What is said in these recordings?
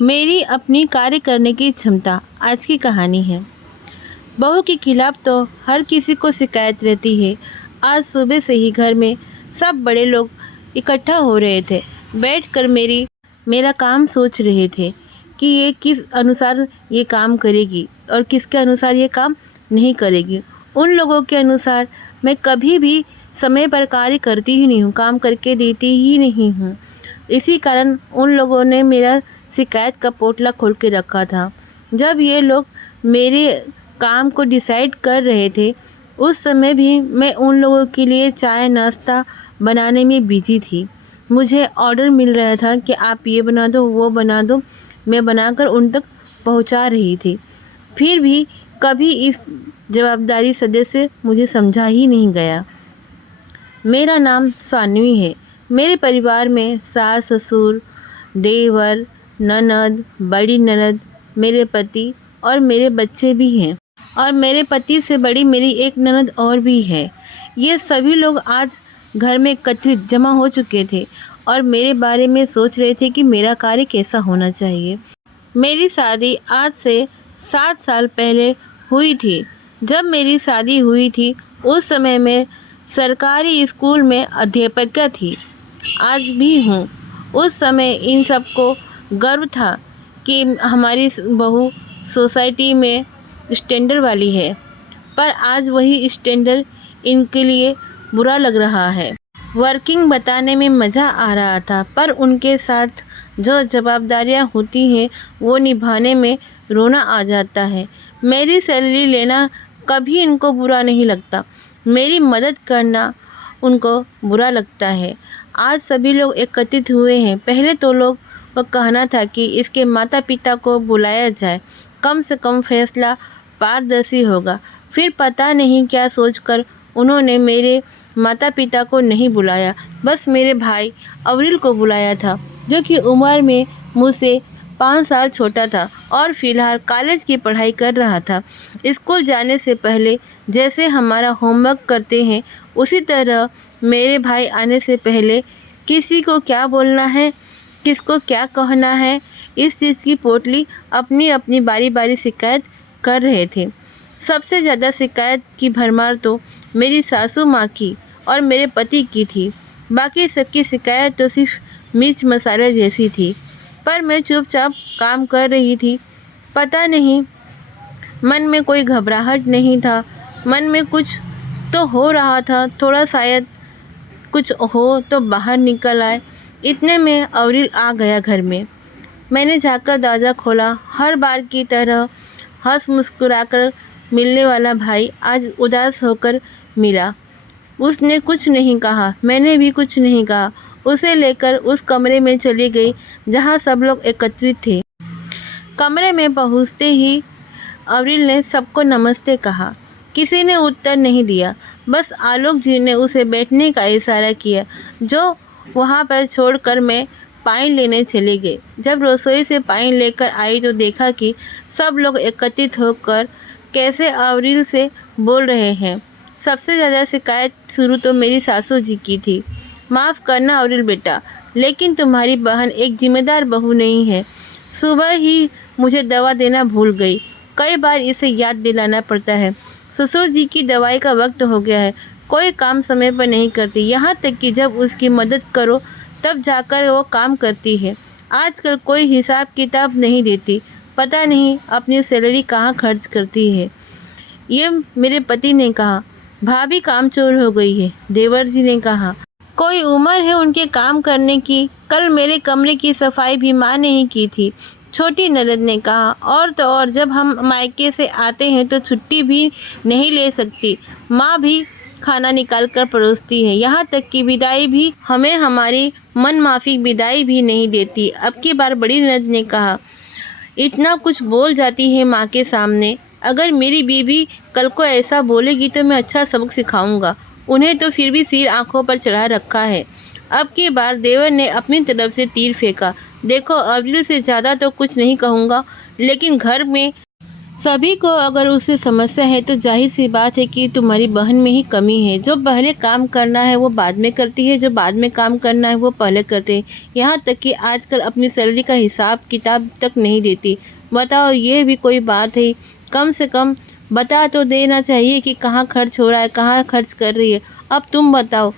मेरी अपनी कार्य करने की क्षमता आज की कहानी है। बहू के खिलाफ तो हर किसी को शिकायत रहती है। आज सुबह से ही घर में सब बड़े लोग इकट्ठा हो रहे थे। बैठकर मेरा काम सोच रहे थे कि ये किस अनुसार ये काम करेगी और किसके अनुसार ये काम नहीं करेगी। उन लोगों के अनुसार मैं कभी भी समय पर कार्य करती ही नहीं हूँ, काम करके देती ही नहीं हूँ। इसी कारण उन लोगों ने मेरा शिकायत का पोटला खोल के रखा था। जब ये लोग मेरे काम को डिसाइड कर रहे थे, उस समय भी मैं उन लोगों के लिए चाय नाश्ता बनाने में बिजी थी। मुझे ऑर्डर मिल रहा था कि आप ये बना दो, वो बना दो। मैं बनाकर उन तक पहुंचा रही थी। फिर भी कभी इस जवाबदारी सदस्य मुझे समझा ही नहीं गया। मेरा नाम सान्वी है। मेरे परिवार में सास ससुर, देवर, ननद, बड़ी ननद, मेरे पति और मेरे बच्चे भी हैं। और मेरे पति से बड़ी मेरी एक ननद और भी है। ये सभी लोग आज घर में एकत्रित जमा हो चुके थे और मेरे बारे में सोच रहे थे कि मेरा कार्य कैसा होना चाहिए। मेरी शादी आज से 7 साल पहले हुई थी। जब मेरी शादी हुई थी उस समय मैं सरकारी स्कूल में अध्यापिका थी, आज भी हूँ। उस समय इन सबको गर्व था कि हमारी बहू सोसाइटी में स्टैंडर्ड वाली है, पर आज वही स्टैंडर्ड इनके लिए बुरा लग रहा है। वर्किंग बताने में मज़ा आ रहा था, पर उनके साथ जो जवाबदारियां होती हैं वो निभाने में रोना आ जाता है। मेरी सैलरी लेना कभी इनको बुरा नहीं लगता, मेरी मदद करना उनको बुरा लगता है। आज सभी लोग एकत्रित हुए हैं। पहले तो लोग को कहना था कि इसके माता पिता को बुलाया जाए, कम से कम फैसला पारदर्शी होगा। फिर पता नहीं क्या सोचकर उन्होंने मेरे माता पिता को नहीं बुलाया, बस मेरे भाई अवरिल को बुलाया था, जो कि उम्र में मुझसे 5 साल छोटा था और फिलहाल कॉलेज की पढ़ाई कर रहा था। स्कूल जाने से पहले जैसे हमारा होमवर्क करते हैं, उसी तरह मेरे भाई आने से पहले किसी को क्या बोलना है, किसको क्या कहना है, इस चीज़ की पोटली अपनी अपनी बारी बारी शिकायत कर रहे थे। सबसे ज़्यादा शिकायत की भरमार तो मेरी सासू माँ की और मेरे पति की थी। बाकी सबकी शिकायत तो सिर्फ मिर्च मसाले जैसी थी, पर मैं चुपचाप काम कर रही थी। पता नहीं, मन में कोई घबराहट नहीं था। मन में कुछ तो हो रहा था, थोड़ा शायद कुछ हो तो बाहर निकल आए। इतने में अवरिल आ गया घर में। मैंने जाकर दरवाज़ा खोला। हर बार की तरह हंस मुस्कुराकर मिलने वाला भाई आज उदास होकर मिला। उसने कुछ नहीं कहा, मैंने भी कुछ नहीं कहा। उसे लेकर उस कमरे में चली गई जहां सब लोग एकत्रित थे। कमरे में पहुंचते ही अवरिल ने सबको नमस्ते कहा। किसी ने उत्तर नहीं दिया, बस आलोक जी ने उसे बैठने का इशारा किया, जो वहां पर छोड़कर मैं पानी लेने चली गई। जब रसोई से पानी लेकर आई तो देखा कि सब लोग एकत्रित होकर कैसे अवरिल से बोल रहे हैं। सबसे ज़्यादा शिकायत शुरू तो मेरी सासू जी की थी। माफ़ करना अवरिल बेटा, लेकिन तुम्हारी बहन एक जिम्मेदार बहू नहीं है। सुबह ही मुझे दवा देना भूल गई। कई बार इसे याद दिलाना पड़ता है। ससुर जी की दवाई का वक्त हो गया है। कोई काम समय पर नहीं करती, यहाँ तक कि जब उसकी मदद करो तब जाकर वो काम करती है। आजकल कोई हिसाब किताब नहीं देती, पता नहीं अपनी सैलरी कहाँ खर्च करती है। ये मेरे पति ने कहा। भाभी कामचोर हो गई है, देवर जी ने कहा। कोई उम्र है उनके काम करने की। कल मेरे कमरे की सफाई भी माँ ने ही की थी, छोटी ननद ने कहा। और तो और जब हम मायके से आते हैं तो छुट्टी भी नहीं ले सकती, माँ भी खाना निकाल कर परोसती है। यहाँ तक कि विदाई भी हमें हमारी मनमाफिक विदाई भी नहीं देती। अब की बार बड़ी ननद ने कहा। इतना कुछ बोल जाती है माँ के सामने। अगर मेरी बीवी कल को ऐसा बोलेगी तो मैं अच्छा सबक सिखाऊंगा। उन्हें तो फिर भी सिर आंखों पर चढ़ा रखा है। अब की बार देवर ने अपनी तरफ से तीर फेंका। देखो, अवरिल से ज़्यादा तो कुछ नहीं कहूँगा, लेकिन घर में सभी को अगर उससे समस्या है तो जाहिर सी बात है कि तुम्हारी बहन में ही कमी है। जो पहले काम करना है वो बाद में करती है, जो बाद में काम करना है वो पहले करते हैं। यहाँ तक कि आजकल अपनी सैलरी का हिसाब किताब तक नहीं देती। बताओ, ये भी कोई बात है? कम से कम बता तो देना चाहिए कि कहाँ खर्च हो रहा है, कहाँ खर्च कर रही है। अब तुम बताओ।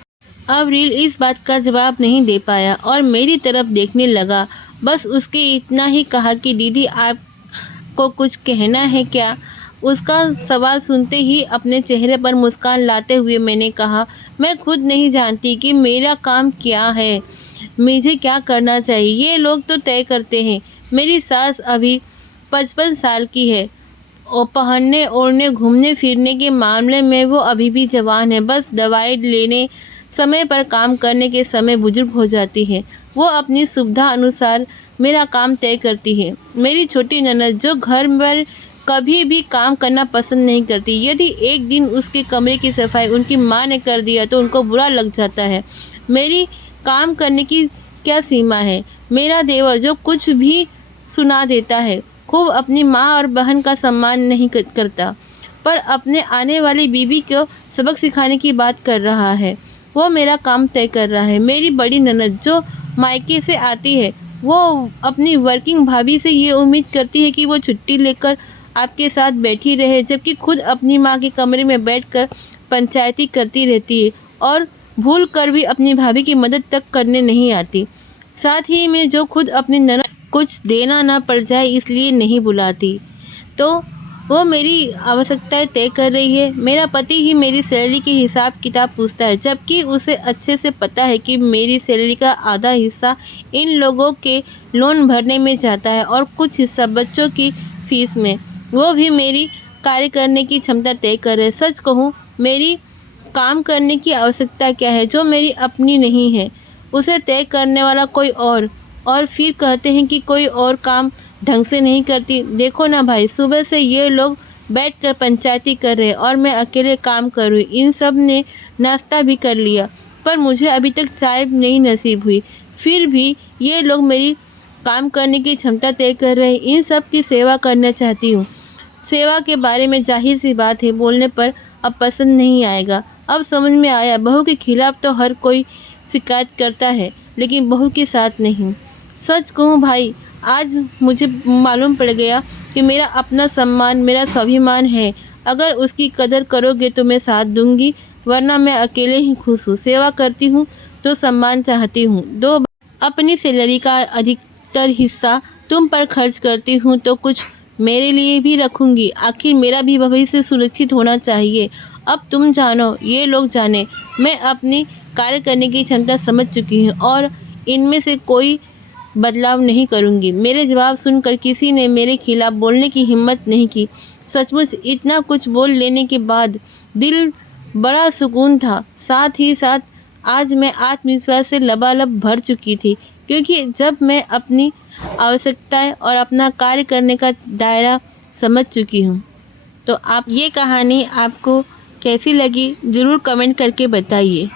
अब रील इस बात का जवाब नहीं दे पाया और मेरी तरफ देखने लगा। बस उसके इतना ही कहा कि दीदी, आपको कुछ कहना है क्या? उसका सवाल सुनते ही अपने चेहरे पर मुस्कान लाते हुए मैंने कहा, मैं खुद नहीं जानती कि मेरा काम क्या है, मुझे क्या करना चाहिए। ये लोग तो तय करते हैं। मेरी सास अभी 55 साल की है और पहनने ओढ़ने घूमने फिरने के मामले में वो अभी भी जवान है। बस दवाई लेने, समय पर काम करने के समय बुजुर्ग हो जाती है। वो अपनी सुविधा अनुसार मेरा काम तय करती है। मेरी छोटी ननद जो घर पर कभी भी काम करना पसंद नहीं करती, यदि एक दिन उसके कमरे की सफाई उनकी माँ ने कर दिया तो उनको बुरा लग जाता है। मेरी काम करने की क्या सीमा है? मेरा देवर जो कुछ भी सुना देता है, खूब अपनी माँ और बहन का सम्मान नहीं करता, पर अपने आने वाली बीवी को सबक सिखाने की बात कर रहा है। वो मेरा काम तय कर रहा है। मेरी बड़ी ननद जो मायके से आती है, वो अपनी वर्किंग भाभी से ये उम्मीद करती है कि वो छुट्टी लेकर आपके साथ बैठी रहे, जबकि खुद अपनी माँ के कमरे में बैठकर पंचायती करती रहती है और भूल कर भी अपनी भाभी की मदद तक करने नहीं आती। साथ ही में जो खुद अपनी ननद कुछ देना ना पड़ जाए इसलिए नहीं बुलाती, तो वो मेरी आवश्यकताएं तय कर रही है। मेरा पति ही मेरी सैलरी के हिसाब किताब पूछता है, जबकि उसे अच्छे से पता है कि मेरी सैलरी का आधा हिस्सा इन लोगों के लोन भरने में जाता है और कुछ हिस्सा बच्चों की फीस में। वो भी मेरी कार्य करने की क्षमता तय कर रहे। सच कहूँ, मेरी काम करने की आवश्यकता क्या है जो मेरी अपनी नहीं है, उसे तय करने वाला कोई और फिर कहते हैं कि कोई और काम ढंग से नहीं करती। देखो ना भाई, सुबह से ये लोग बैठकर पंचायती कर रहे और मैं अकेले काम कर रही। इन सब ने नाश्ता भी कर लिया पर मुझे अभी तक चाय नहीं नसीब हुई। फिर भी ये लोग मेरी काम करने की क्षमता तय कर रहे हैं। इन सब की सेवा करना चाहती हूँ। सेवा के बारे में जाहिर सी बात है बोलने पर अब पसंद नहीं आएगा। अब समझ में आया, बहू के खिलाफ तो हर कोई शिकायत करता है लेकिन बहू के साथ नहीं। सच कहूँ भाई, आज मुझे मालूम पड़ गया कि मेरा अपना सम्मान मेरा स्वाभिमान है। अगर उसकी कदर करोगे तो मैं साथ दूंगी, वरना मैं अकेले ही खुश हूँ। सेवा करती हूँ तो सम्मान चाहती हूँ। अपनी सैलरी का अधिकतर हिस्सा तुम पर खर्च करती हूँ तो कुछ मेरे लिए भी रखूँगी। आखिर मेरा भी भविष्य सुरक्षित होना चाहिए। अब तुम जानो, ये लोग जाने, मैं अपनी कार्य करने की क्षमता समझ चुकी हूँ और इनमें से कोई बदलाव नहीं करूँगी। मेरे जवाब सुनकर किसी ने मेरे खिलाफ बोलने की हिम्मत नहीं की। सचमुच इतना कुछ बोल लेने के बाद दिल बड़ा सुकून था। साथ ही साथ आज मैं आत्मविश्वास से लबालब भर चुकी थी, क्योंकि जब मैं अपनी आवश्यकताएं और अपना कार्य करने का दायरा समझ चुकी हूँ। तो आप ये कहानी आपको कैसी लगी ज़रूर कमेंट करके बताइए।